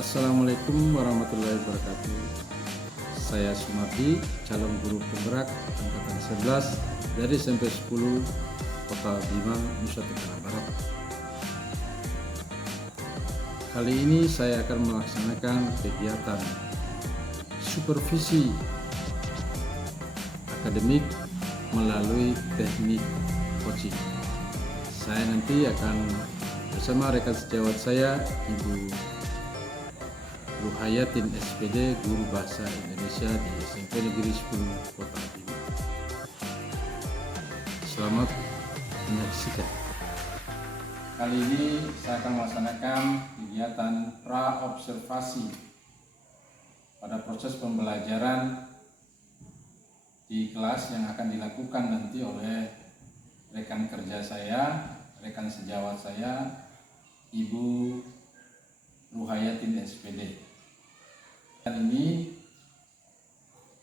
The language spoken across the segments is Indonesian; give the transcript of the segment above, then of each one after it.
Assalamualaikum warahmatullahi wabarakatuh. Saya Sumardi, calon guru penggerak angkatan 11 dari SMP 10 Kota Bima, Nusa Tenggara Barat. Kali ini saya akan melaksanakan kegiatan supervisi akademik melalui teknik coaching. Saya nanti akan bersama rekan sejawat saya, Ibu Ruhayatin SPD, Guru Bahasa Indonesia di SMP Negeri 10 Kota Bima. Selamat menyaksikan. Kali ini saya akan melaksanakan kegiatan pra-observasi pada proses pembelajaran di kelas yang akan dilakukan nanti oleh rekan kerja saya, rekan sejawat saya, Ibu Ruhayatin SPD. Dan ini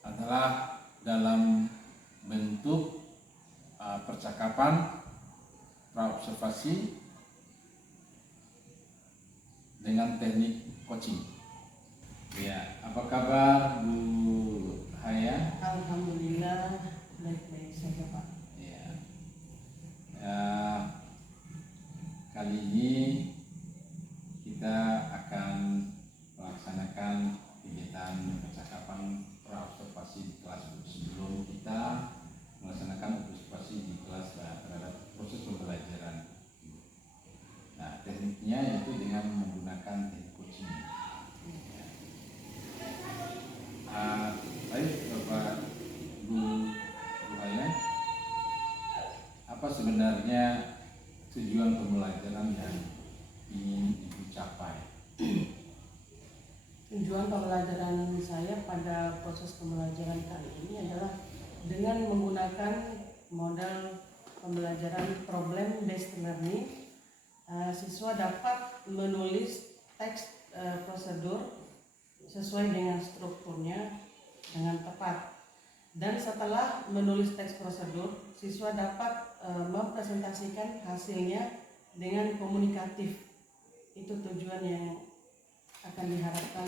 adalah dalam bentuk percakapan pra-observasi dengan teknik coaching. Ya, apa kabar Bu Haya? Alhamdulillah baik-baik saja Pak. Ya. Kali ini kita akan melaksanakan kegiatan percakapan pra-observasi di kelas. Sebelum kita melaksanakan observasi di kelas terhadap proses pembelajaran. Nah, tekniknya yaitu dengan menggunakan teknik coaching. Baik Bapak Bu Ruhaya, apa sebenarnya tujuan pembelajaran yang ingin Ibu capai? Tujuan pembelajaran saya pada proses pembelajaran kali ini adalah dengan menggunakan modal pembelajaran problem based learning, siswa dapat menulis teks prosedur sesuai dengan strukturnya dengan tepat. Dan setelah menulis teks prosedur, siswa dapat mempresentasikan hasilnya dengan komunikatif. Itu tujuan yang akan diharapkan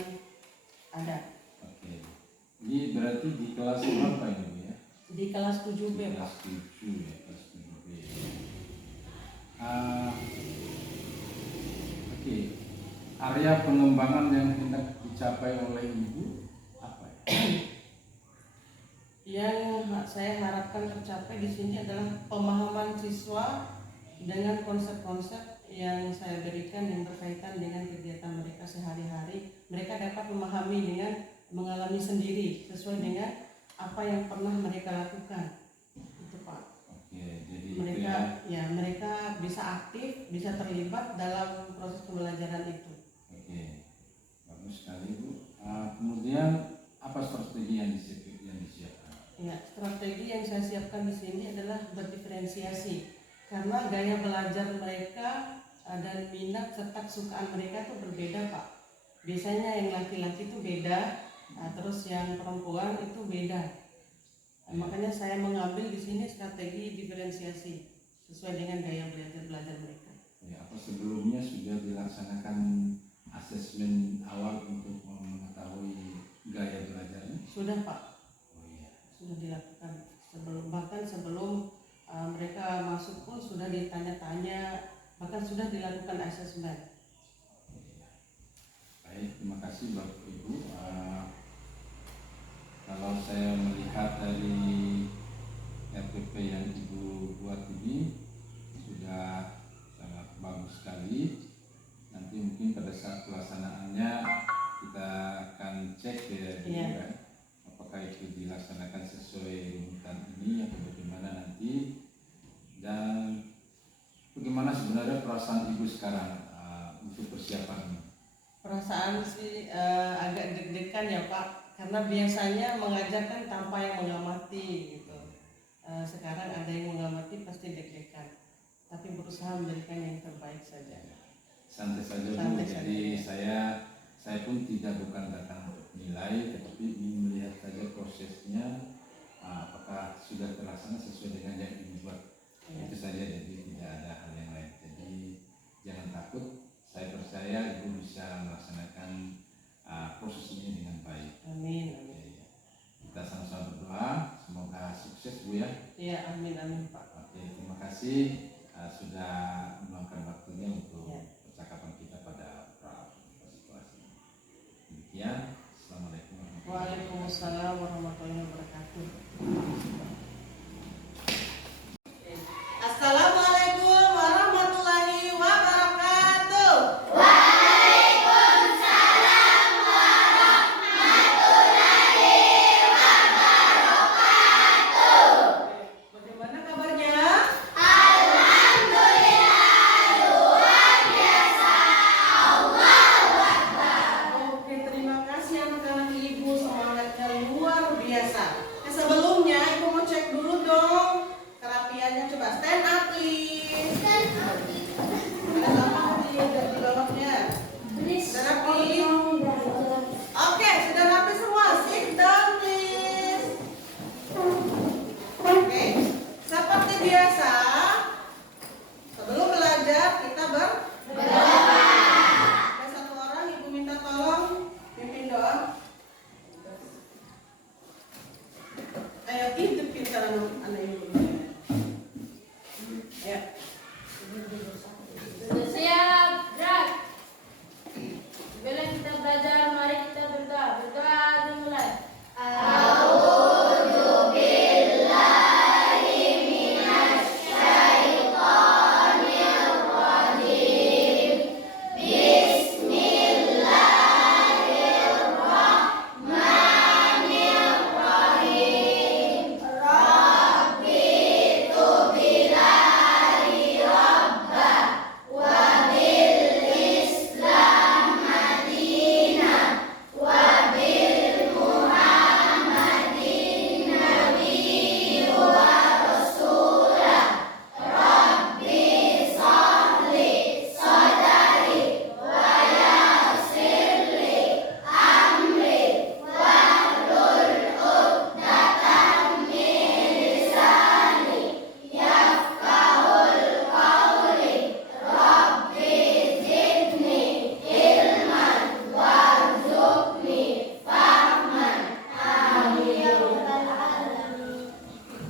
ada. Oke. Ini berarti di kelas berapa ini Bu ya? Di kelas 7B Di Pak. kelas 7 ya, kelas 7B. Oke. Area pengembangan yang hendak dicapai oleh Ibu apa ya? Yang saya harapkan tercapai di sini adalah pemahaman siswa dengan konsep-konsep yang saya berikan yang berkaitan dengan kegiatan mereka sehari-hari. Mereka dapat memahami dengan mengalami sendiri sesuai dengan apa yang pernah mereka lakukan. Itu Pak. Oke, jadi mereka bisa aktif, bisa terlibat dalam proses pembelajaran itu. Oke, bagus sekali Bu. Kemudian apa strategi yang disiapkan? Ya, strategi yang saya siapkan di sini adalah berdiferensiasi. Karena gaya belajar mereka dan minat serta kesukaan mereka itu berbeda Pak. Biasanya yang laki-laki itu beda, terus yang perempuan itu beda. Makanya saya mengambil di sini strategi diferensiasi sesuai dengan gaya belajar mereka. Ya, apa sebelumnya sudah dilaksanakan asesmen awal untuk mengetahui gaya belajarnya? Sudah Pak. Oh iya. Sudah dilakukan sebelum mereka masuk pun sudah ditanya-tanya, bahkan sudah dilakukan asesmen. Baik, terima kasih Bapak Ibu. Kalau saya melihat dari RPP yang Ibu buat ini sudah sangat bagus sekali. Nanti mungkin pada saat pelaksanaannya kita akan cek ya, apakah itu dilaksanakan sesuai runutan ini atau bagaimana nanti, dan bagaimana sebenarnya perasaan Ibu sekarang untuk persiapan? Perasaan sih agak deg-degan ya Pak, karena biasanya mengajarkan tanpa yang mengamati gitu. Sekarang ada yang mengamati pasti deg-degan, tapi berusaha memberikan yang terbaik saja. Santai saja Bu. Jadi saya pun bukan datang untuk nilai, tetapi ingin melihat saja prosesnya, apakah sudah terlaksana sesuai dengan yang dibuat. Itu saja, jadi tidak ada hal yang lain. Jadi jangan takut, Saya percaya Ibu bisa melaksanakan proses ini dengan baik. Amin. Kita sama-sama berdoa, semoga sukses Bu ya. Iya, amin Pak. Oke, terima kasih sudah meluangkan waktunya untuk Ya. percakapan kita pada situasi. Demikian, assalamualaikum warahmatullahi wabarakatuh. Waalaikumsalam warahmatullahi wabarakatuh. Assalamualaikum warahmatullahi wabarakatuh. Bagaimana kabarnya? Oke, terima kasih anak-anak Ibu, semangatnya luar biasa. Sebelumnya Ibu mau cek dulu dong kerapiannya, coba stand up please. Ada apa di bawahnya? Sudah rapi? Oke, sudah rapi semua. Sit down please. Oke, seperti biasa sebelum belajar kita berdoa. Ada satu orang Ibu minta tolong pimpin doa. Ayo hidupin anak Ibu. Ya. Sudah siap, gerak. Sebelum kita belajar, mari kita berdoa. Berdoa dimulai.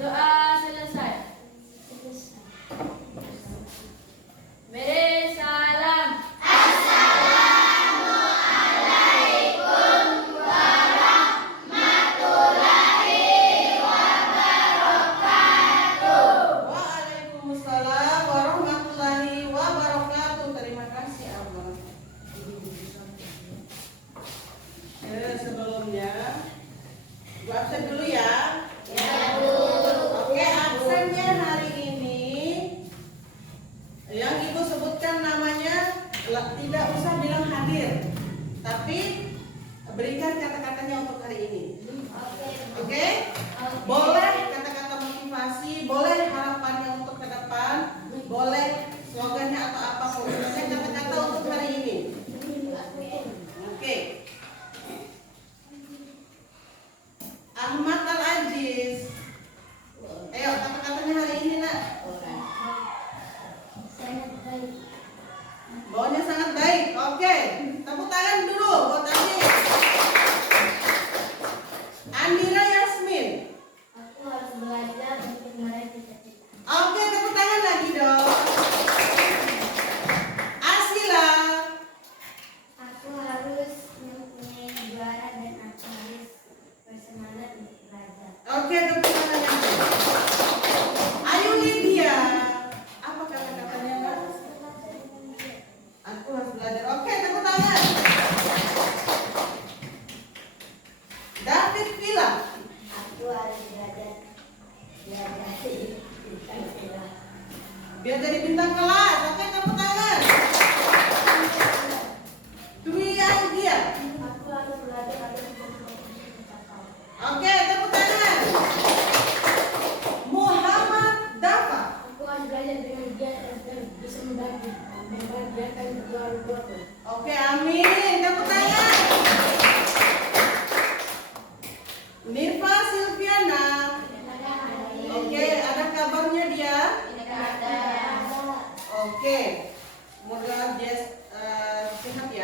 Doa selesai. Beri salam. Waalaikumsalam warahmatullahi wabarakatuh. Terima kasih Allah. Sebelumnya Ibu absen dulu ya. Oke, absennya hari ini yang Ibu sebutkan namanya tidak usah bilang hadir, tapi berikan kata-katanya untuk hari ini. Oke? Boleh kata-kata motivasi, boleh harapannya untuk ke depan, boleh slogannya atau apapun. Pokoknya kata-kata untuk hari ini. Oke. Ahmad Al-Aziz. Ayo kata-katanya hari ini nak. Bawahnya sangat baik. Oke. Tepuk tangan dulu buat Aziz. Andira Yasmin. Aku harus belajar untuk meraih cita-cita. Oke, tepuk tangan lagi dong.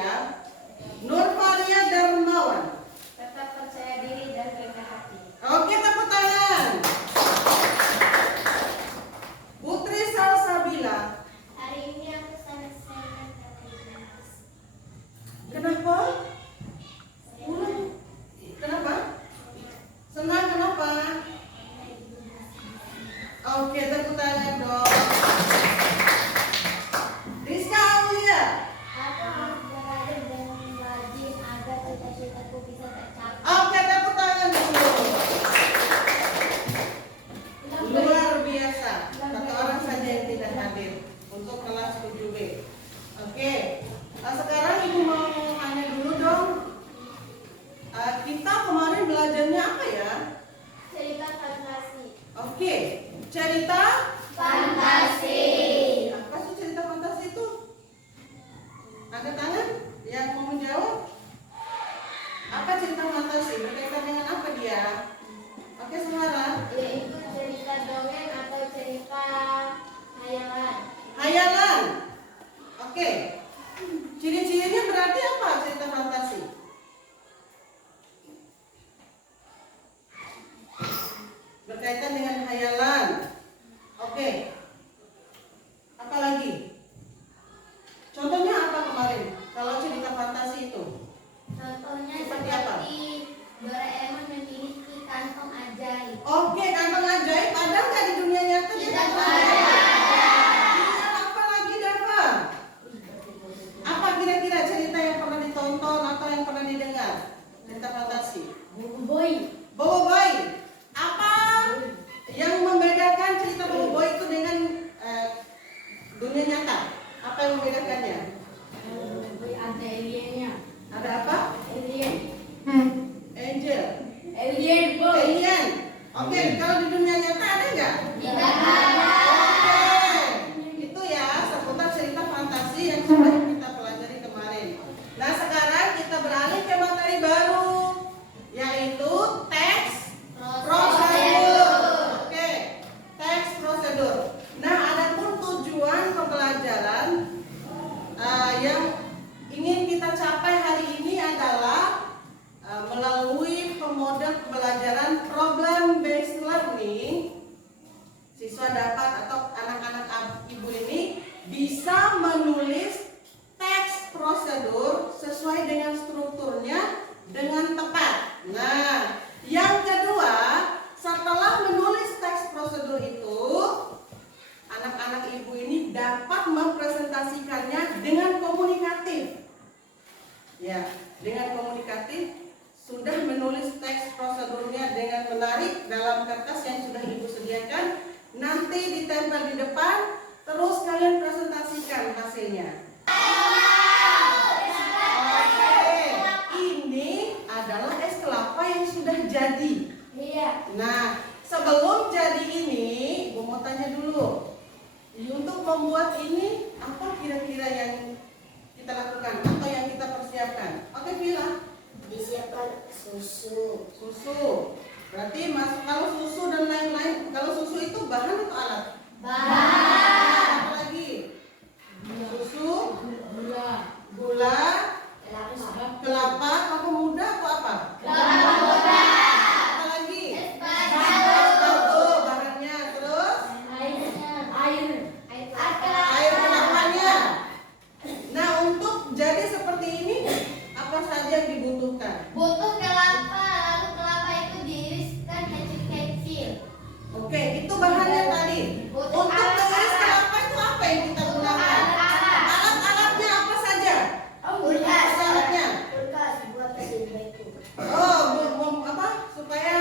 ya. Nurfalia Darmawan. Tetap percaya diri dan rendah hati. Oke, tepuk tangan. Putri Salsabila. Hari ini aku sangat senang karena dinas. Kenapa? Kenapa? Senang kenapa? Oke, tepuk tangan dong. Rizka Aulia. Aku harus belajar dan rajin agar cita-citaku bisa tercapai. Oke, tepuk tangan dulu. Luar biasa. Satu orang saja yang tidak hadir untuk kelas 7B. Oke. Sekarang Ibu mau tanya dulu dong. Kita kemarin belajarnya apa ya? Cerita fantasi. Oke. Cerita Fantasi. apa sih cerita fantasi itu? Angkat tangan yang mau menjawab. Apa cerita fantasi? Berkaitan dengan apa dia? Oke, Semara. Yaitu cerita dongeng atau cerita hayalan. Hayalan. Oke. Ciri-cirinya berarti apa cerita fantasi? Berkaitan dengan hayalan. Oke. Apa lagi? Contohnya apa kemarin? Kalau cerita fantasi itu? Contohnya Seperti apa? seperti Doraemon memiliki kantong ajaib. Oke, kantong ajaib ada nggak di dunia nyata? Tidak Kantong ada. ajaib. Iya, apa lagi, Dava? Apa kira-kira cerita yang pernah ditonton atau yang pernah didengar? Cerita fantasi. Boy. Bobo Boy. Apa yang membedakan cerita Bobo Boy itu dengan dunia nyata? Apa yang membedakannya? Boy ada aliennya. Ada apa? Alien. Angel. Alien boy. Alien. Oke, kalau di dunia nyata ada nggak? Tidak ada. Oke, itu ya seputar cerita fantasi yang sudah kita pelajari kemarin. Nah, sekarang kita beralih ke materi baru, yaitu teks prosedur. Oke, teks prosedur. Nah, adapun tujuan pembelajaran yang ingin kita capai hari ini adalah melalui model pembelajaran problem based learning, siswa dapat atau anak-anak ibu ini bisa menulis teks prosedur sesuai dengan strukturnya dengan tepat. Nah, yang kedua, setelah menulis teks prosedur itu, anak-anak ibu ini dapat mempresentasikannya dengan komunikatif. Ya, dengan komunikatif sudah menulis teks prosedurnya dengan menarik dalam kertas yang sudah ibu sediakan, nanti ditempel di depan, terus kalian presentasikan hasilnya. Oke, ini adalah es kelapa yang sudah jadi. Iya. Nah, sebelum jadi ini, ibu mau tanya dulu, untuk membuat ini apa kira-kira yang kita lakukan atau yang kita persiapkan? Oke, Vila. Disiapkan susu. Susu. Berarti masuk kalau susu dan lain-lain. Kalau susu itu bahan atau alat? Bahan. Apa lagi? Susu, gula, kelapa, kelapa muda atau apa? Kelapa muda. Apa lagi? Es Batu bahannya. Terus air kelapanya. Nah, untuk jadi seperti ini apa saja yang dibutuhkan? Butuh kelapa, lalu kelapa itu diiriskan kecil-kecil. Oke, itu bahannya tadi. Butuh Untuk alat. mengiris kelapa itu apa yang kita gunakan? Alat-alatnya apa saja? Kulkas. Alatnya. Kulkas buat mesin itu. Oh, apa? Supaya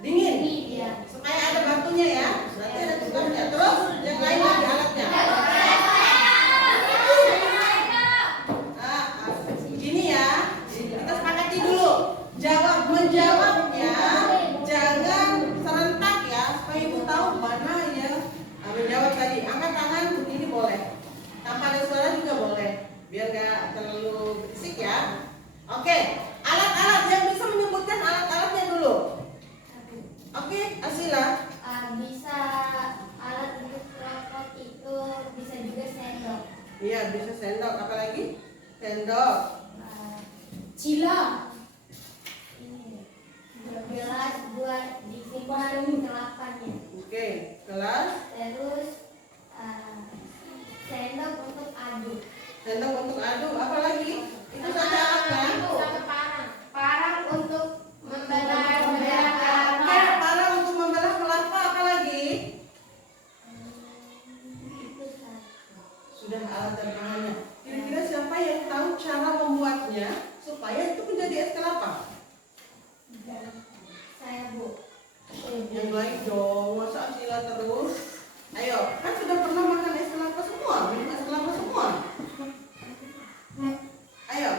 dingin. Iya. Supaya ada batunya ya. Berarti ada kulkasnya. Terus yang lain lagi alatnya. Gini ya. Kita sepakati dulu. Menjawabnya jangan serentak ya, supaya ibu tahu mana yang menjawab tadi. Angkat tangan begini boleh. Tanpa ada suara juga boleh. Biar gak terlalu berisik ya. Oke, alat-alat yang bisa menyebutkan alat-alatnya dulu. Oke, Asila. Bisa alat untuk coklat itu bisa juga sendok. Iya, bisa sendok. Apalagi? Sendok. Cila. 12 buat disimpan kelapanya. Oke, kelas. Terus sendok untuk aduk. Sendok untuk aduk. Apa lagi? Itu saja alatnya. Sama parang. Parang untuk membelah kelapa. Oke, parang untuk membelah kelapa. Apa lagi? Itu satu. Sudah alat dan bahannya. Kira-kira siapa yang tahu cara membuatnya supaya itu menjadi es kelapa? Saya, Bu. Yang lain dong, masa Sila terus? Ayo, kan sudah pernah makan es kelapa semua, minum es kelapa semua. Ayo.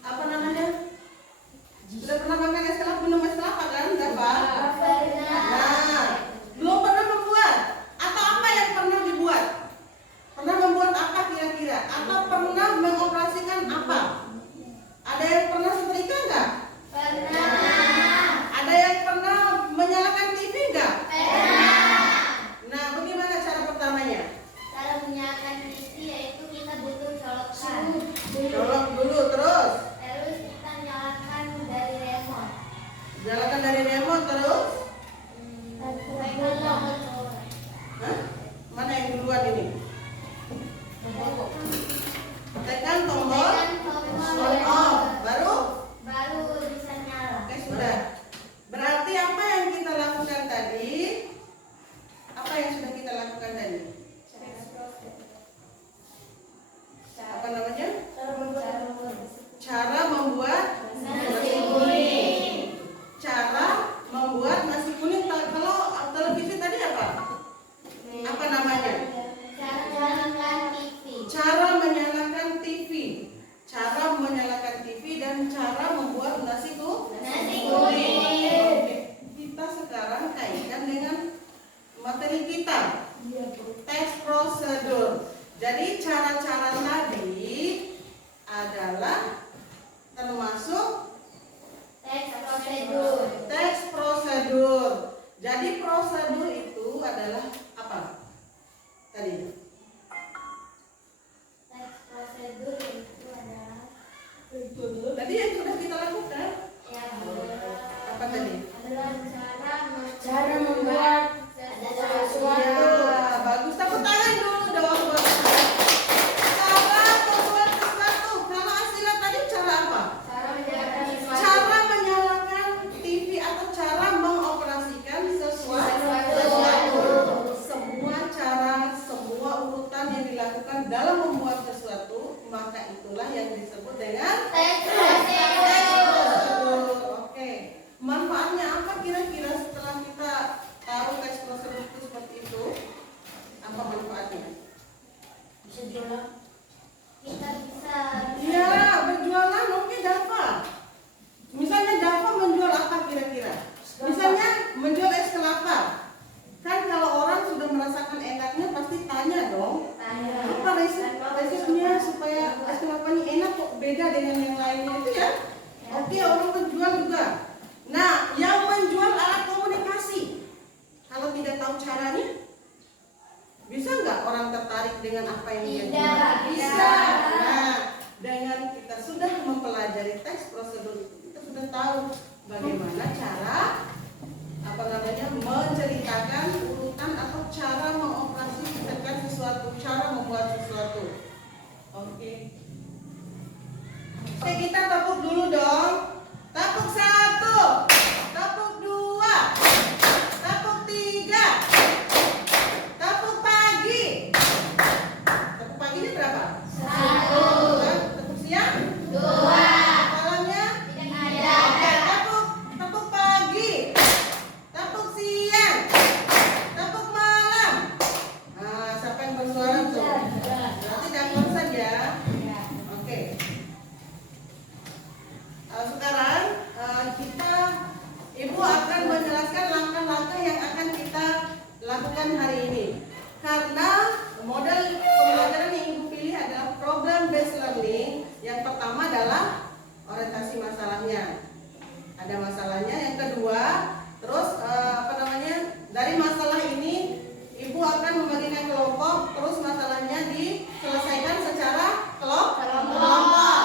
Apa namanya? Sudah pernah makan es kelapa, minum es kelapa kan? Enggak, Pak? Nah, belum pernah membuat. Atau apa yang pernah dibuat? Pernah membuat apa kira-kira? Atau pernah mengoperasikan apa? Ada yang pernah setrika enggak? Ada yang pernah menyalakan TV enggak? Nah, bagaimana cara pertamanya? Cara menyalakan TV yaitu kita butuh colokan. Colok dulu terus. Terus kita nyalakan dari remote. Nyalakan dari remote terus. Pegang tombol. Hah? Mana yang duluan ini? Tekan tombol on off. Baru bisa nyala. oke, sudah. Berarti apa yang kita lakukan tadi? Apa yang sudah kita lakukan tadi? Apa namanya? Cara membuat Nasi kuning. cara membuat nasi kuning. Kalau televisi tadi apa? Apa namanya? Cara menyalakan TV. Cara menyalakan TV. Cara menyalakan TV dan cara membuat nasi Nasi kuning. kuning. Oke, kita sekarang kaitkan dengan materi kita. Tes prosedur. Jadi cara-cara tadi adalah termasuk Teks prosedur. tes prosedur. Jadi prosedur itu adalah apa? Tadi. Teks prosedur itu adalah Tadi yang sudah kita lakukan yang apa tadi? adalah cara membuat sesuatu. Ya, bagus. Tepuk tangan dulu dong buat saya. Cara membuat sesuatu. Kalau Asila tadi cara apa? Cara menyalakan sesuatu. Cara menyalakan TV atau cara mengoperasikan sesuatu. Semua cara, semua urutan yang dilakukan dalam membuat sesuatu, maka itulah yang disebut dengan Teks tes prosedur. prosedur. Oke. Manfaatnya apa kira-kira setelah kita tahu tes prosedur itu seperti itu? Apa manfaatnya? Bisa jualan. Kita bisa. Iya, berjualan. Oke, Dava. Misalnya Dava menjual apa kira-kira? Misalnya menjual es kelapa. Kan kalau orang sudah merasakan enaknya pasti tanya dong. Apa resepnya supaya es kelapanya enak kok beda dengan yang lainnya itu ya? Oke, orang menjual juga. Nah, yang menjual alat komunikasi, kalau tidak tahu caranya, bisa nggak orang tertarik dengan apa yang dia jual? Tidak. Bisa. Nah, dengan kita sudah mempelajari tes prosedur itu, kita sudah tahu bagaimana cara menceritakan urutan atau cara mengoperasikan sesuatu, cara membuat sesuatu. Oke, kita tepuk dulu dong. Tepuk 1, tepuk 2, tepuk 3, tepuk pagi. Tepuk paginya berapa? 1, Tepuk siang? 2, Malamnya? 3. Oke, tepuk pagi, tepuk siang, tepuk malam. Nah, siapa yang bersuara tuh? Berarti dakon saja. Oke. Sekarang Ibu akan menjelaskan langkah-langkah yang akan kita lakukan hari ini. Karena model pembelajaran yang Ibu pilih adalah program based learning. Yang pertama adalah orientasi masalahnya. Ada masalahnya. Yang kedua, terus dari masalah ini Ibu akan membagikan kelompok, terus masalahnya diselesaikan secara kelompok.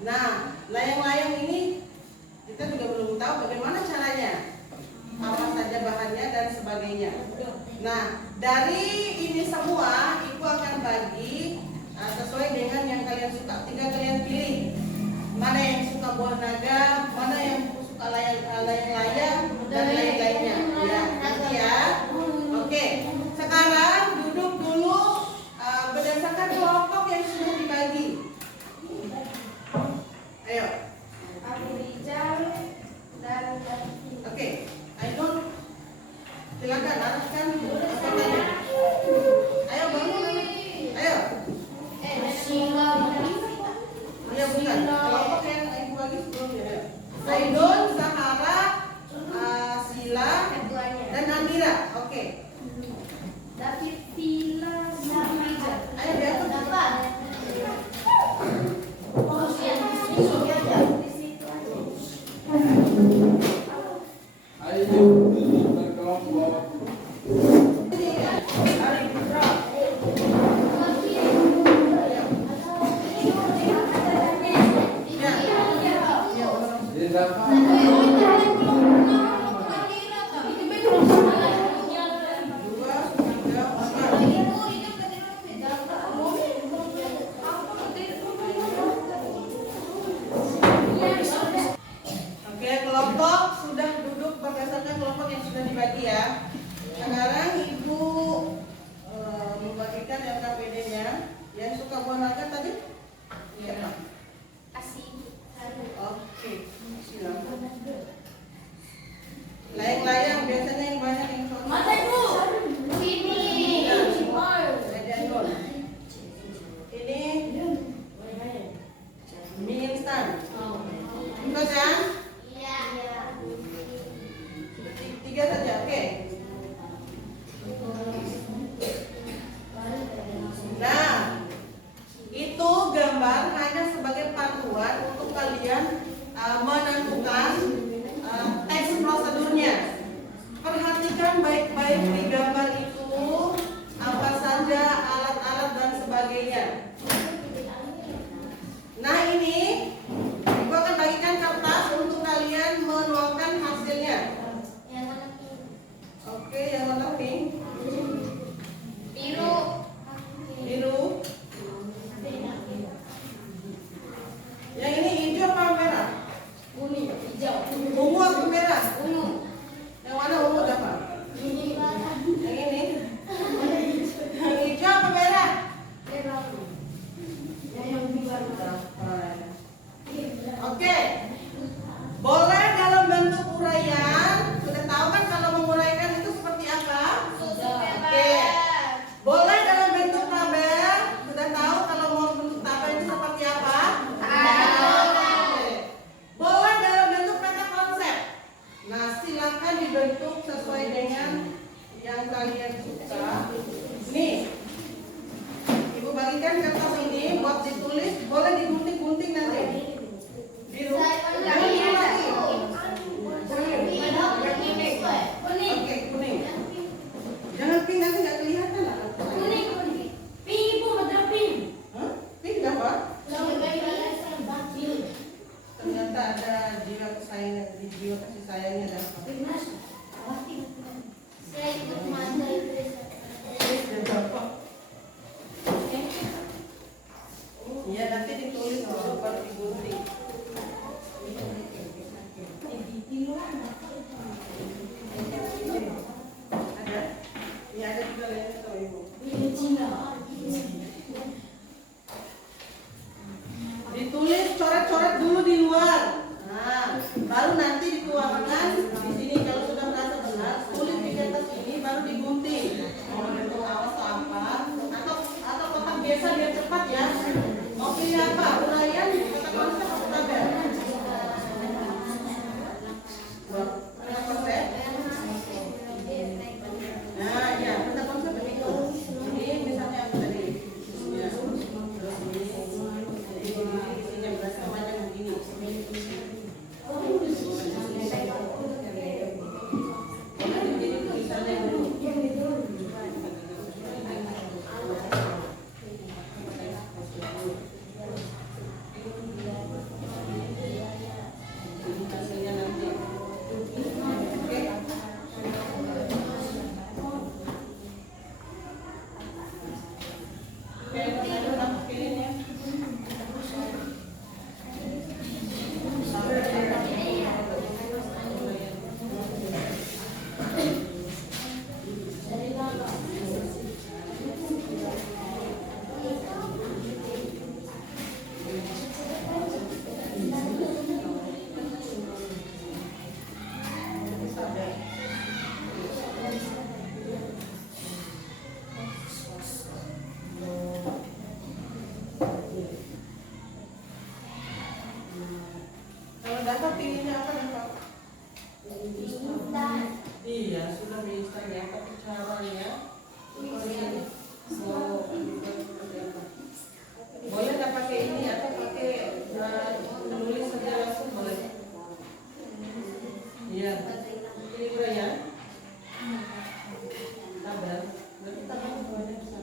Nah, layang-layang ini kita juga belum tahu bagaimana caranya, apa saja bahannya dan sebagainya. Nah, dari ini semua Ibu akan bagi sesuai dengan yang kalian suka. Tinggal kalian pilih mana yang suka buah naga, mana yang suka layang-layang dan lain-lainnya. Ya, nanti ya. Oke, sekarang duduk dulu berdasarkan kelompok yang sudah dibagi. Ayo. Aku Rijal dan Oke, Ainun, silakan arahkan pertanyaan. Ayo bangun, ayo. Sila. Iya bukan. Kelompok yang Ibu bagi sebelumnya. Ainun, Zahara, Sila, dan Amira. Oke. David Sila sama Rijal. Ayo diatur. Ayo berkelompok. Oke, kelompok sudah duduk berdasarkan kelompok yang sudah dibagi ya. Sekarang Ibu membagikan LKPD-nya. Yang suka buah naga tadi? Siapa? Oke, silakan. Layang-layang biasanya yang banyak yang suka. Mata Ibu. Ini. Ini mie instan. Bukan kan? Tiga saja, oke. Nah, itu gambar hanya sebagai panduan untuk kalian menentukan teks prosedurnya. Perhatikan baik-baik di gambar itu apa saja alat-alat dan sebagainya. Nah ini Ibu akan bagikan kertas untuk kalian menuangkan hasilnya. Oke, yang warna pink, Biru. biru. Yang ini hijau apa merah? Kuning. Hijau. Ungu apa merah? Ungu. Yang mana ungu apa? Yang ini? Yang hijau apa merah? Oke. Boleh dalam bentuk uraian. Sudah tahu kan kalau menguraikan itu seperti apa? Oke. Boleh dalam bentuk tabel. Sudah tahu kalau mau bentuk tabel itu seperti apa? Oke. Boleh dalam bentuk peta konsep. Nah, silakan dibentuk sesuai dengan yang kalian suka. Nih, Ibu bagikan kertas ini buat ditulis. Boleh digunting-gunting nanti. Biru. Jangan biru lagi. Oke, kuning. Jangan pink, nanti nggak kelihatan lah. Hah? Pink apa? Ternyata ada jiwa kesayangan, jiwa kasih sayangnya dapat. Iya, nanti ditulis dulu baru digunting. Ada? Ini ada juga lainnya tuh Ibu. Ditulis coret-coret dulu di luar. Nah, baru nanti dikeluarkan di sini kalau sudah merasa benar, tulis di kertas ini baru digunting. Mau bentuk awas atau apa? Atau kotak biasa biar cepat ya. Mau pilih apa? Uraian, kotak konsep atau tabel? Kotak konsep. Nah, ya, kotak konsep begitu. Ini misalnya apa tadi? Ya, terus ini. Isinya berasa banyak begini. Jadi tulisannya dulu. Dapat ininya apa dapat? Iya, sudah bisa ya, tapi caranya boleh nggak pakai ini atau pakai menulis saja langsung boleh? Iya, ini juga ya. Tabel, berarti tabel semuanya bisa.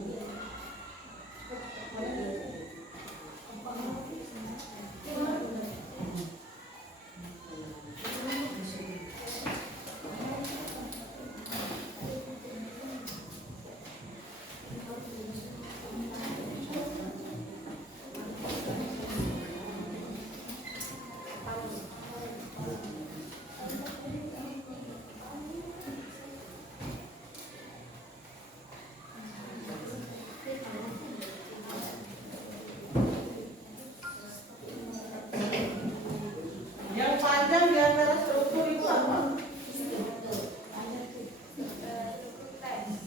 Yang panjang di antara struktur itu apa?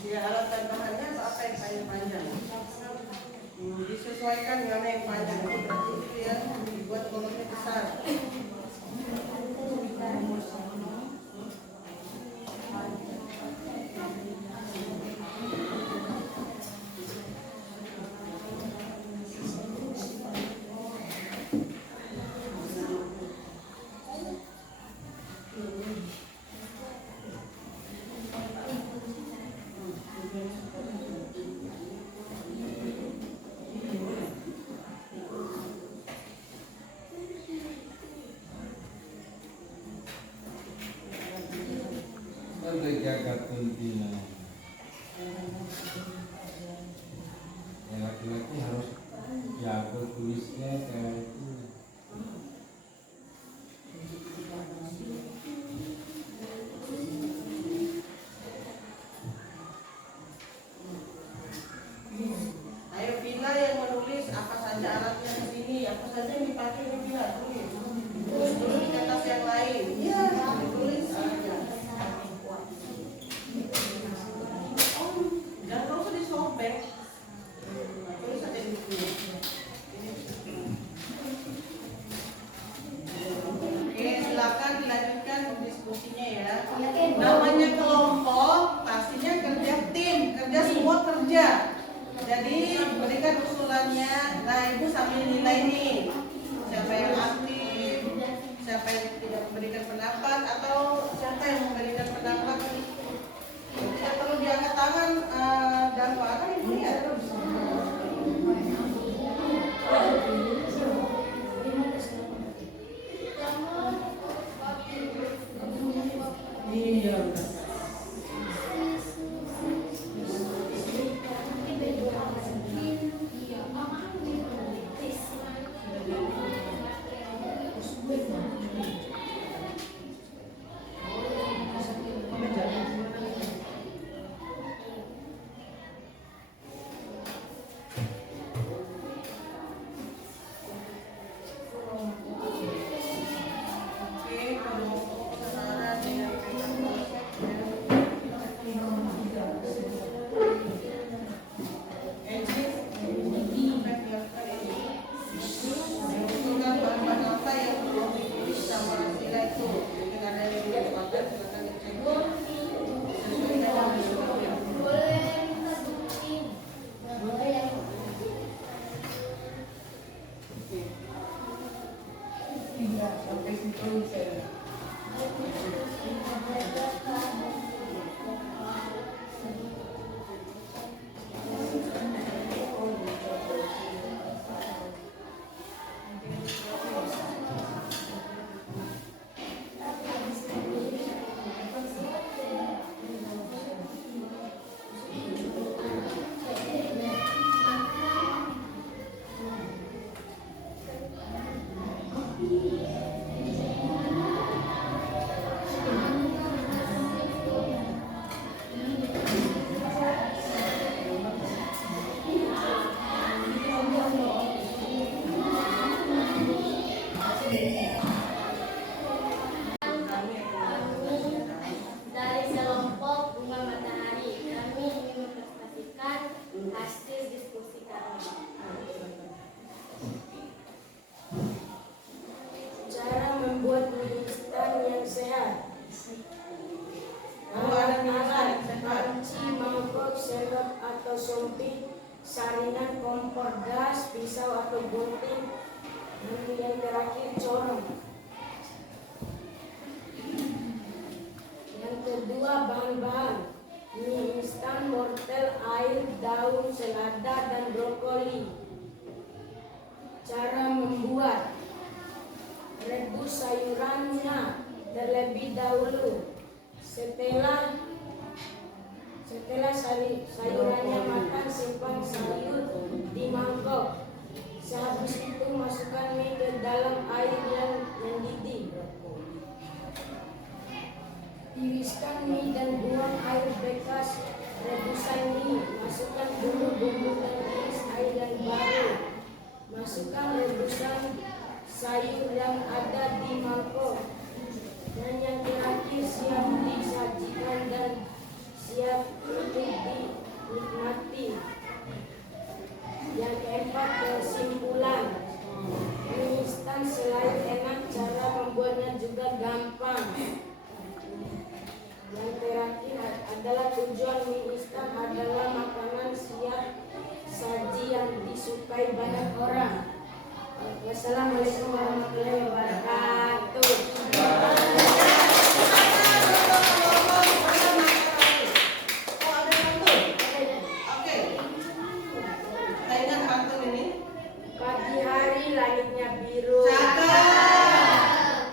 Ya, alat tambahannya apa yang paling panjang? Disesuaikan dengan yang panjang itu berarti itu yang dibuat kolomnya besar. Jaga pentina. Laki-laki harus jago tulisnya kayak itu. Ayo Vina yang menulis apa saja alatnya di sini, apa saja yang dipakai di Vina tulis. Terus dulu di kertas yang lain. Iya, tulis aja. Jangan usah disobek. Tulis aja di sini. Oke, silakan dilanjutkan diskusinya ya. Namanya kelompok, pastinya kerja tim, kerja semua kerja. Jadi berikan usulannya. Nah, ibu sambil nilai nih. Siapa yang aktif, siapa yang tidak memberikan pendapat, atau siapa yang memberikan pendapat. Tidak perlu diangkat tangan dan kan ibu lihat. Iya. Sampai situ saya. pisau atau gunting, dan yang terakhir corong. Yang kedua, bahan-bahan: mie instan, wortel, air, daun selada, dan brokoli. Cara membuat: rebus sayurannya terlebih dahulu. Setelah sayurannya matang, simpan sayur di mangkok. Sehabis itu masukkan mie ke dalam air yang mendidih. Tiriskan mie dan buang air bekas rebusan mie. Masukkan bumbu-bumbu dan iris air yang baru. Masukkan rebusan sayur yang ada di mangkok. Dan yang terakhir, siap disajikan dan siap untuk dinikmati. Yang keempat, kesimpulan: mie instan selain enak, cara membuatnya juga gampang. Yang terakhir adalah tujuan mie instan adalah makanan siap saji yang disukai banyak orang. Wassalamualaikum warahmatullahi wabarakatuh. Pagi hari langitnya biru,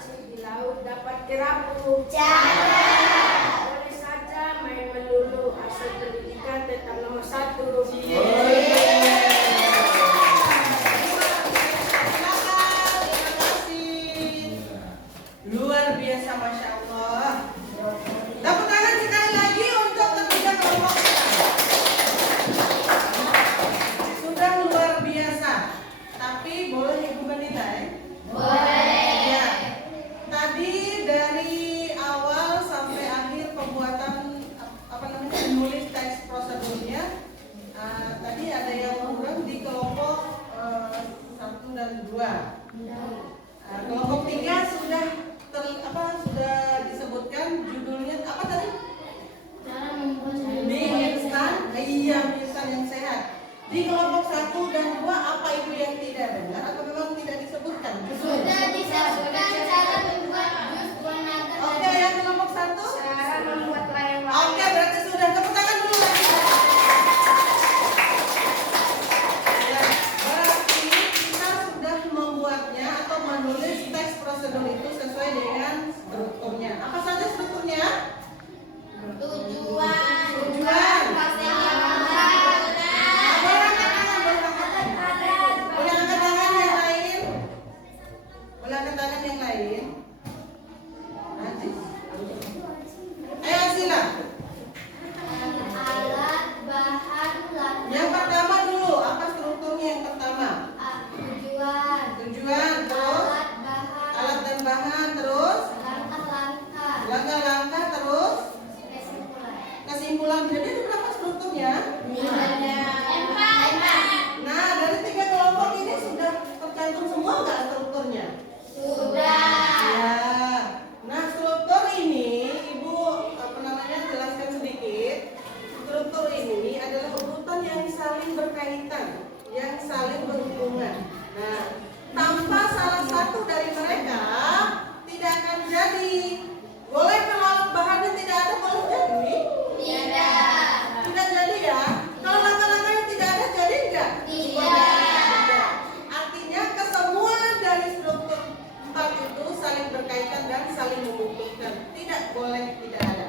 di laut dapat kerapu, boleh saja main melulu, asal pendidikan tetap nomor 1. Luar biasa, Masya Allah. Tepuk tangan sekali lagi untuk ketiga kelompok kita. Sudah luar biasa. Tapi boleh Ibu menilai? Boleh. Ya. Tadi dari awal sampai akhir pembuatan menulis teks prosedurnya, tadi ada yang kurang di kelompok 1 dan 2. Kelompok 3 sudah disebutkan judulnya apa tadi? Cara membuat Mie instan. Iya, mie instan yang sehat. Di kelompok 1 dan 2 apa itu yang tidak benar atau memang tidak disebutkan? sudah disebutkan cara membuat jus buah naga. Oke, yang kelompok 1? Cara membuat layang-layang. Oke, berarti sudah. Tepuk tangan dulu lagi. Ya, berarti kita sudah membuatnya atau menulis teks prosedur itu sesuai dengan strukturnya. Apa saja strukturnya? Tujuan. Boleh angkat tangan yang lain? Boleh angkat tangan yang lain? Nanti. Ayo sila. Alat, bahan, Yang pertama dulu, apa strukturnya yang pertama? tujuan, Tujuan, terus bahan, alat dan bahan, terus langkah-langkah, langkah-langkah, terus kesimpulan. Jadi itu berapa strukturnya? Nah, dari 3 kelompok ini sudah tercantum semua nggak strukturnya? Ya. Nah, struktur ini Ibu jelaskan sedikit. Struktur ini adalah urutan yang saling berkaitan, yang saling berhubungan. Nah, tanpa salah satu dari mereka tidak akan jadi. Boleh kalau alat bahannya tidak ada, boleh jadi? Tidak jadi ya. Kalau langkah-langkahnya tidak ada, jadi enggak? Tidak. Artinya kesemuaan dari struktur 4 itu saling berkaitan dan saling membutuhkan. Tidak boleh tidak ada.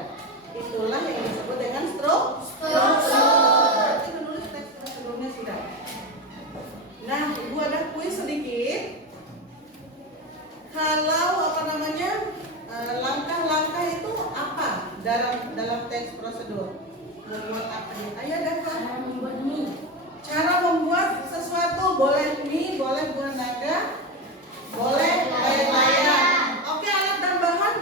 Itulah yang disebut dengan struktur. Berarti menulis teks prosedurnya sudah. Nah, Ibu ada kuis sedikit. Kalau langkah-langkah itu apa dalam teks prosedur? Membuat apa nih? Ayo Daka. cara membuat mie, Cara membuat sesuatu, boleh mie, boleh buah naga, boleh layang-layang. Oke, alat dan bahan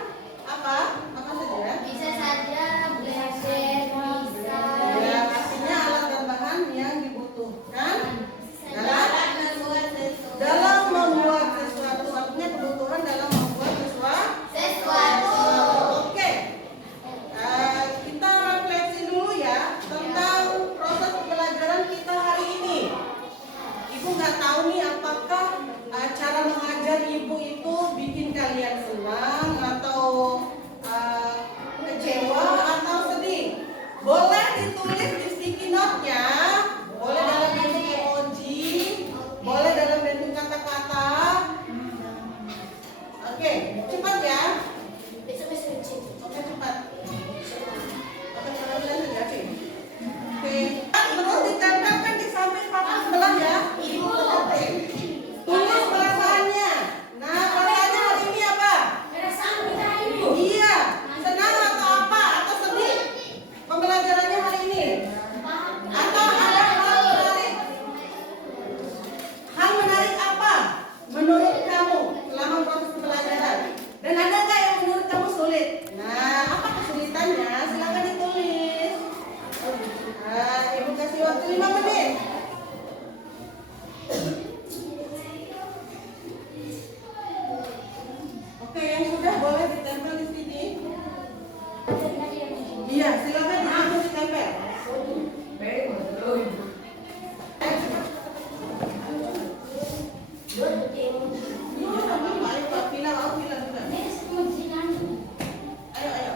apa? Apa saja? bisa saja blender, bisa Ya, artinya alat dan bahan yang dibutuhkan dalam membuat sesuatu. Artinya kebutuhan dalam membuat sesuatu. Oke. Kita refleksi dulu ya tentang proses pembelajaran kita hari ini. Ibu nggak Iya, apa-apa. Ayo Pak, bilang, aku bilang juga. Ayo, ayo.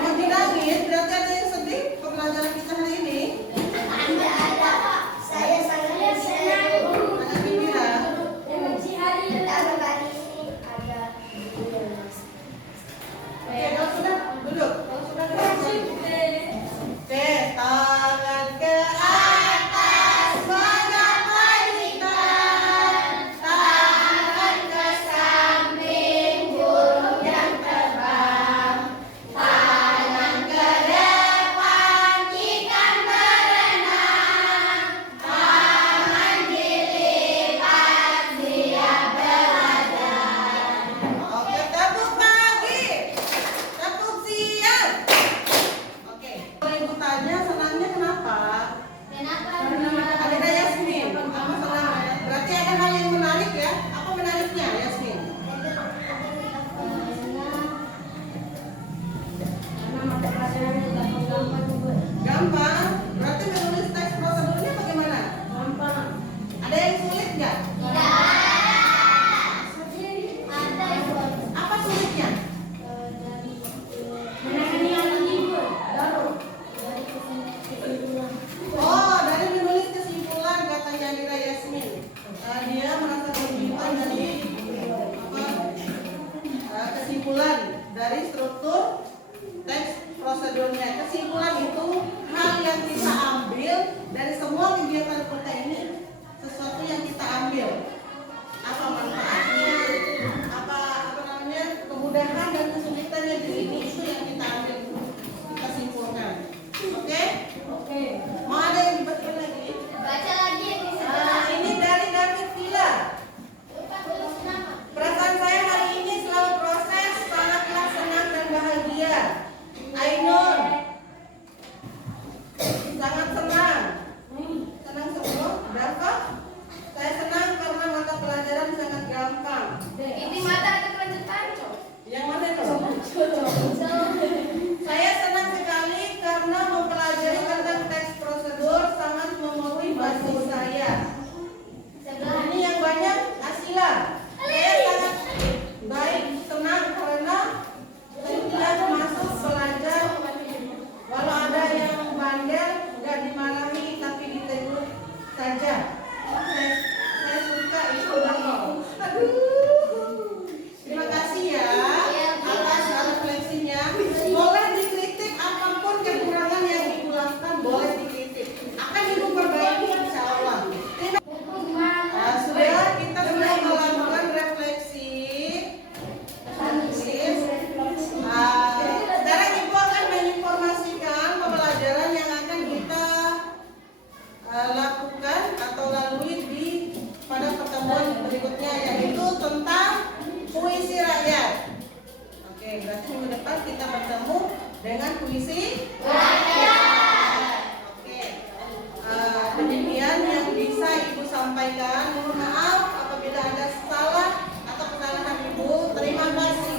Mau bilangin, berarti ada yang sedih pembelajaran kita hari ini? Ada bilang. Oke, kalau sudah duduk. Kalau sudah duduk. Oke, tangan ke atas, mengapa kita? Tangan ke samping, burung yang terbang. Tangan ke depan, ikan berenang. Tangan dilipat, siap belajar. Oke, tepuk pagi. Tepuk siang. Oke, kalau ibu tanya senangnya kenapa? Ada Yasmin. Apa senangnya? Berarti ada hal yang menarik ya? Apa menariknya Yasmin? Gampang. Berarti menulis teks prosedurnya bagaimana? Ada yang sulit nggak? Apa sulitnya? Oh, dari menulis kesimpulan kata Yanira Yasmin. Dia merasa kesulitan dari kesimpulan dari struktur teks prosedurnya. Kesimpulan itu hal yang kita ambil dari semua kegiatan kita ini, sesuatu yang kita ambil. Apa manfaatnya? Apa namanya? Kemudahan dan kesulitannya di sini itu yang kita ambil, kita simpulkan. Oke? Mau ada yang dibaca lagi? Ini dari David Villa. Perasaan saya hari ini selama proses sangatlah senang dan bahagia. Ainun, sangat senang. Senang semua? Berapa? Saya senang karena mata pelajaran sangat gampang. Yang mana itu? Saya senang sekali karena mempelajari tentang teks prosedur sangat memenuhi basis saya. Ini yang banyak Asila. Saya sangat baik, senang karena setiap masuk belajar, walau ada yang bandel, nggak dimarahi tapi ditegur saja. Saya suka itu. Aduh. Terima kasih ya atas refleksinya. Boleh dikritik apapun kekurangan yang ibu lakukan, boleh dikritik. Akan ibu perbaiki insya Allah. Sudah kita sudah melakukan refleksi. Sekarang ibu akan menginformasikan pembelajaran yang akan kita lakukan atau lalui pada pertemuan berikutnya, yaitu tentang puisi rakyat. Oke, berarti minggu depan kita bertemu dengan puisi rakyat. Oke, demikian yang bisa ibu sampaikan. Mohon maaf apabila ada salah atau kesalahan ibu. Terima kasih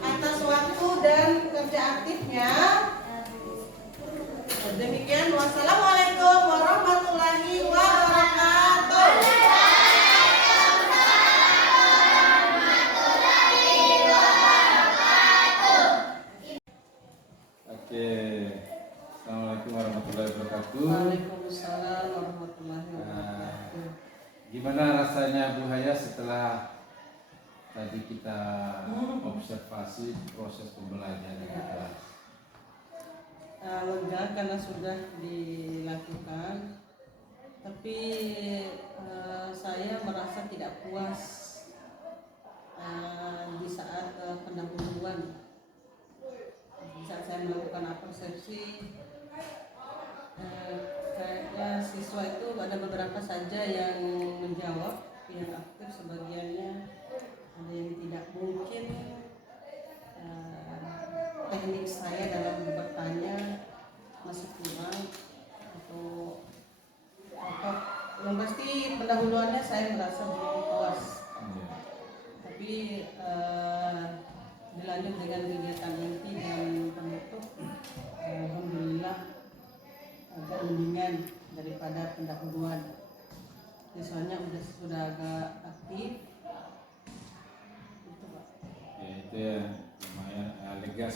atas waktu dan kerja aktifnya. Demikian, wassalamualaikum warahmatullahi wabarakatuh. Oke. Assalamualaikum warahmatullahi wabarakatuh. Waalaikumsalam warahmatullahi wabarakatuh. Gimana rasanya Bu Haya setelah tadi kita observasi proses pembelajaran di kelas? Lega karena sudah dilakukan, tapi saya merasa tidak puas di saat pendahuluan. Di saat saya melakukan apresiasi, kayaknya siswa itu ada beberapa saja yang menjawab, yang aktif, sebagiannya ada yang tidak. Mungkin teknik saya dalam bertanya masih kurang, atau yang pasti pendahuluannya saya merasa belum puas. Tapi dilanjut dengan kegiatan inti dan penutup, alhamdulillah agak mendingan daripada pendahuluan. Siswanya sudah agak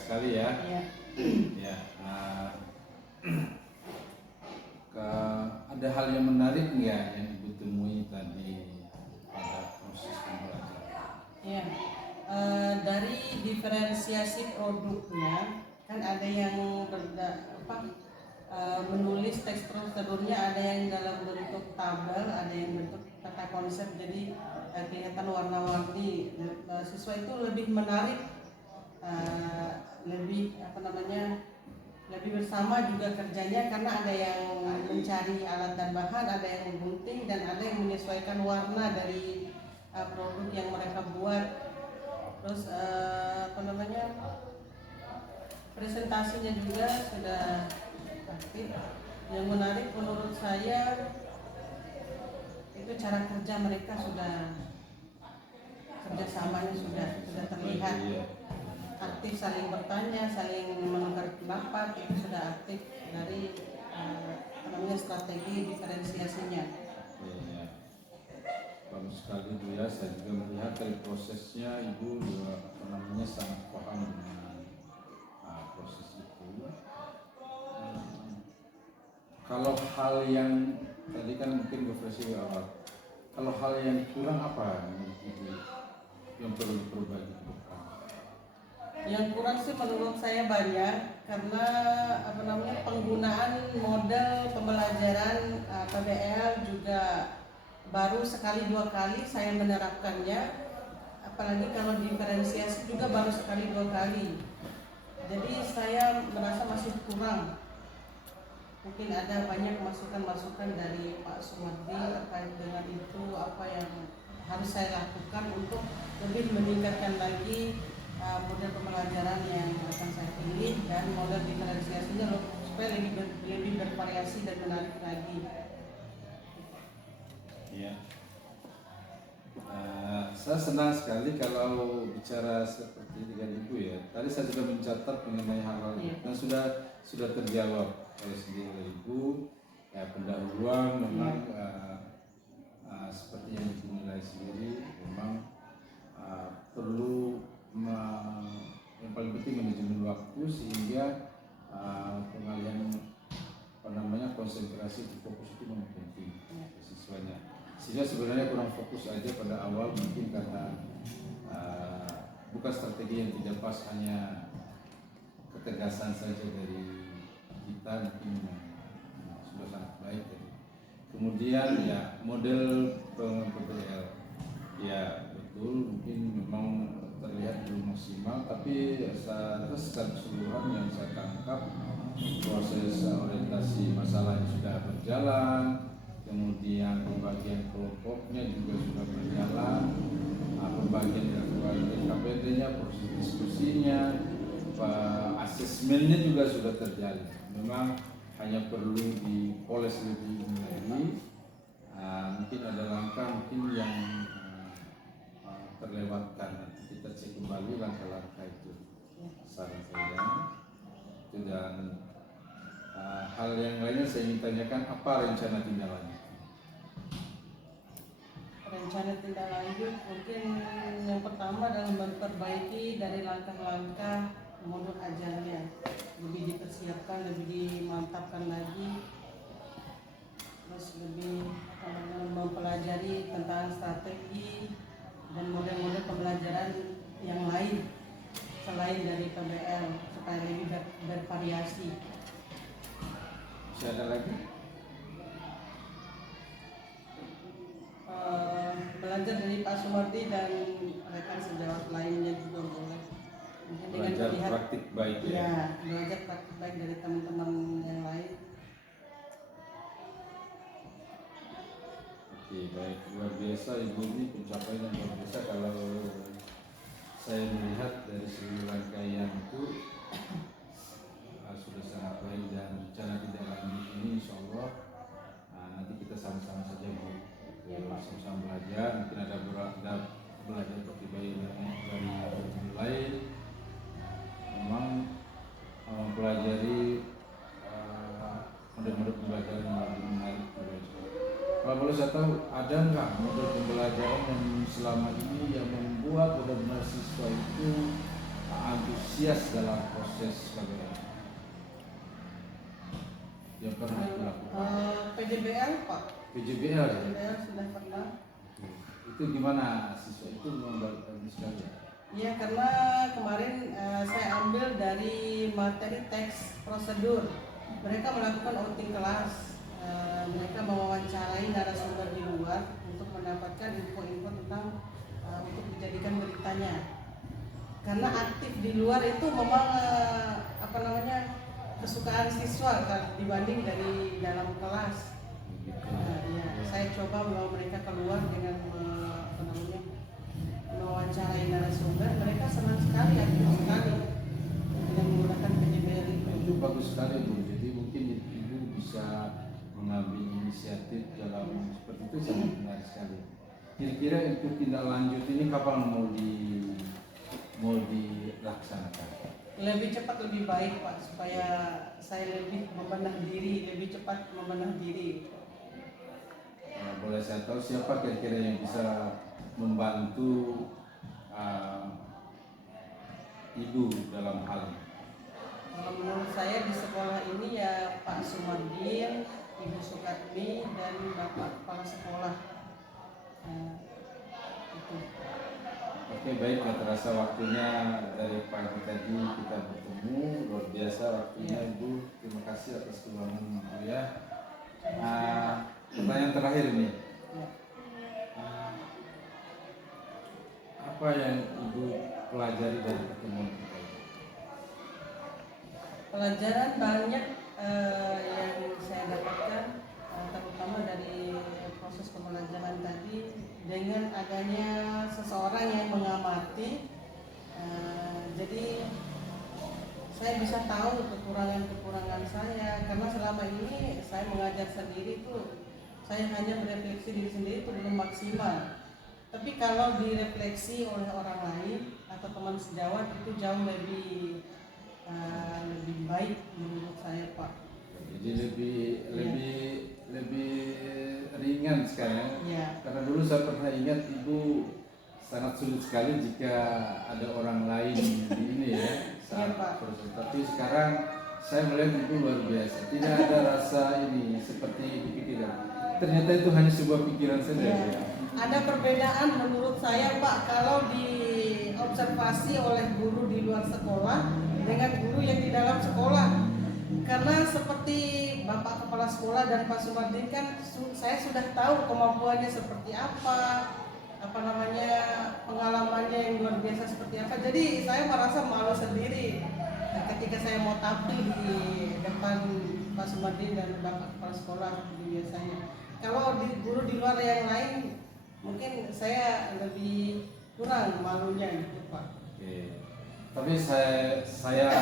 sekali ya. Ya. Ya. Ada hal yang menarik nggak yang Ibu temui tadi pada proses pembelajaran? Ya, dari diferensiasi produknya kan ada yang menulis teks prosedurnya, ada yang dalam bentuk tabel, ada yang bentuk kata konsep, jadi kelihatan warna-warni. Siswa itu lebih menarik, lebih bersama juga kerjanya, karena ada yang mencari alat dan bahan, ada yang menggunting, dan ada yang menyesuaikan warna dari produk yang mereka buat. Terus presentasinya juga sudah aktif. Yang menarik menurut saya itu cara kerja mereka, sudah kerjasamanya sudah terlihat aktif, saling bertanya, saling menukar pendapat, itu sudah aktif dari strategi diferensiasinya. Ya. Bagus sekali Bu ya, saya juga melihat dari prosesnya Ibu juga sangat paham dengan proses itu. Kalau hal yang tadi kan mungkin refleksi awal, kalau hal yang kurang apa menurut Ibu yang perlu diperbaiki? Yang kurang sih menurut saya banyak, karena penggunaan model pembelajaran PBL juga baru sekali dua kali saya menerapkannya, apalagi kalau diferensiasi juga baru sekali dua kali. Jadi saya merasa masih kurang. Mungkin ada banyak masukan-masukan dari Pak Sumardi terkait dengan itu, apa yang harus saya lakukan untuk lebih meningkatkan lagi model pembelajaran yang akan saya pilih, dan model diferensiasinya supaya lebih bervariasi dan menarik lagi. Ya. Saya senang sekali kalau bicara seperti dengan Ibu ya. Tadi saya juga mencatat mengenai hal-hal yang sudah terjawab oleh sendiri Ibu. Ya, pendahuluan memang seperti yang Ibu nilai sendiri, memang perlu yang paling penting manajemen waktu, sehingga pengalihan konsentrasi fokus itu memang penting siswanya. Sehingga sebenarnya kurang fokus aja pada awal, mungkin karena bukan strategi yang tidak pas, hanya ketegasan saja dari kita mungkin sudah sangat baik. Kemudian ya model PBL ya betul, mungkin memang terlihat belum maksimal, tapi secara keseluruhan yang saya tangkap proses orientasi masalahnya sudah berjalan, kemudian pembagian kelompoknya juga sudah berjalan, pembagian KPD-nya, proses diskusinya, asesmennya juga sudah terjalin. Memang hanya perlu dipoles lebih lagi. Mungkin ada langkah yang terlewatkan, nanti kita cek kembali langkah-langkah itu, saran saya itu. Dan hal yang lainnya saya ingin tanyakan, apa rencana tindak lanjut? Rencana tindak lanjut mungkin yang pertama adalah memperbaiki dari langkah-langkah modul ajarnya, lebih dipersiapkan, lebih dimantapkan lagi, terus lebih mempelajari tentang strategi dan model-model pembelajaran yang lain selain dari PBL supaya lebih bervariasi. Masih ada lagi? Belajar dari Pak Sumardi dan rekan sejawat lainnya juga boleh. Mungkin Belajar praktik baik ya. Ya, belajar praktik baik dari teman-teman yang lain. Oke, baik, luar biasa Ibu, ini pencapaian yang luar biasa kalau saya melihat dari seluruh rangkaian itu sudah sangat baik, dan rencana tidak lanjut ini insya Allah nanti kita sama-sama saja Bu, sama-sama belajar, mungkin ada belajar pertibai dari guru lain, memang mempelajari model-model pembelajaran yang lebih menarik. Kalau boleh saya tahu, ada nggak model pembelajaran yang selama ini yang membuat benar-benar siswa itu antusias dalam proses KBR yang pernah dilakukan? PJBL Pak. PJBL ya? PJBL sudah pernah. Itu gimana siswa itu membantu sekali? Iya, karena kemarin saya ambil dari materi teks prosedur. Mereka melakukan outing kelas. Mereka mewawancarai narasumber di luar untuk mendapatkan info-info tentang untuk dijadikan beritanya. Karena aktif di luar itu memang kesukaan siswa dibanding dari dalam kelas. Ya, saya coba membawa mereka keluar dengan mewawancarai narasumber. Mereka senang sekali, aktif sekali dengan menggunakan PJBL itu. Itu bagus sekali Bu. Jadi mungkin ibu bisa mengambil inisiatif dalam seperti itu, sangat menarik sekali. Kira-kira untuk tindak lanjut ini kapan mau dilaksanakan? Lebih cepat lebih baik Pak, supaya saya lebih lebih cepat membenah diri. Boleh saya tahu siapa kira-kira yang bisa membantu ibu dalam hal ini? Kalau menurut saya di sekolah ini ya Pak Sumardin, Ibu Sukatmi, dan Bapak Kepala Sekolah. Itu. Oke, baik, gak terasa waktunya dari pagi tadi kita bertemu, luar biasa waktunya Ibu. Terima kasih atas keluangan ya. Pertanyaan terakhir nih. Apa yang Ibu pelajari dari pertemuan kita ini? Pelajaran banyak yang saya dapatkan, terutama dari proses pembelajaran tadi, dengan adanya seseorang yang mengamati. Jadi saya bisa tahu kekurangan-kekurangan saya, karena selama ini saya mengajar sendiri tuh saya hanya merefleksi diri sendiri itu belum maksimal. Tapi kalau direfleksi oleh orang lain atau teman sejawat itu jauh lebih baik menurut saya Pak. Jadi lebih ringan sekarang. Ya. Karena dulu saya pernah ingat Ibu sangat sulit sekali jika ada orang lain di ini ya saat Pak. proses. Tapi sekarang saya melihat Ibu luar biasa. Tidak ada rasa ini seperti dipikirkan. Ternyata itu hanya sebuah pikiran saja. Ya. Ada perbedaan menurut saya Pak kalau diobservasi oleh guru di luar sekolah dengan guru yang di dalam sekolah. Karena seperti Bapak Kepala Sekolah dan Pak Sumardin kan saya sudah tahu kemampuannya seperti apa pengalamannya yang luar biasa seperti apa. Jadi saya merasa malu sendiri ketika saya mau tampil di depan Pak Sumardin dan Bapak Kepala Sekolah biasanya. Kalau di guru di luar yang lain mungkin saya lebih kurang malunya gitu Pak. Oke. Tapi saya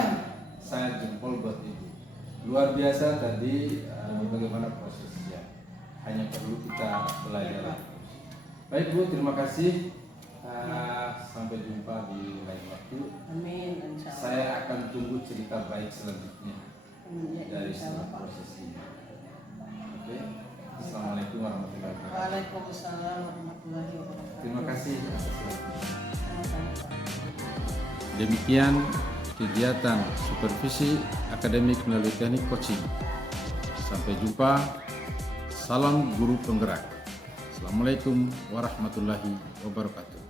jempol buat Ibu. Luar biasa tadi bagaimana prosesnya. Hanya perlu kita belajar. Baik Bu, terima kasih. Sampai jumpa di lain waktu. Amin, insyaallah. Saya akan tunggu cerita baik selanjutnya dari semua Pak. proses ini. Oke. Assalamualaikum warahmatullahi wabarakatuh. Waalaikumsalam warahmatullahi wabarakatuh. Terima kasih atas waktunya. Sama-sama, Pak. Demikian kegiatan supervisi akademik melalui teknik coaching. Sampai jumpa. Salam guru penggerak. Assalamualaikum warahmatullahi wabarakatuh.